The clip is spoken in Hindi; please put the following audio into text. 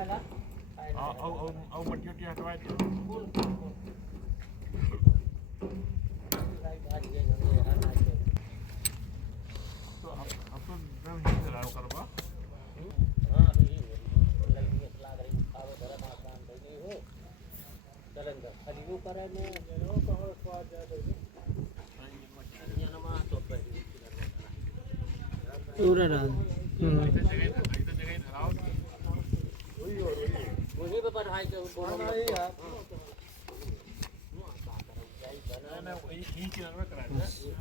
เอามันยุติธรรมไว้เดี๋ยวเอาต้นเรื่องนี้จะเรากันปะपूरा रात वहीं पे पढ़ाई के बोलो नहीं नहीं वही चीज़ में कराया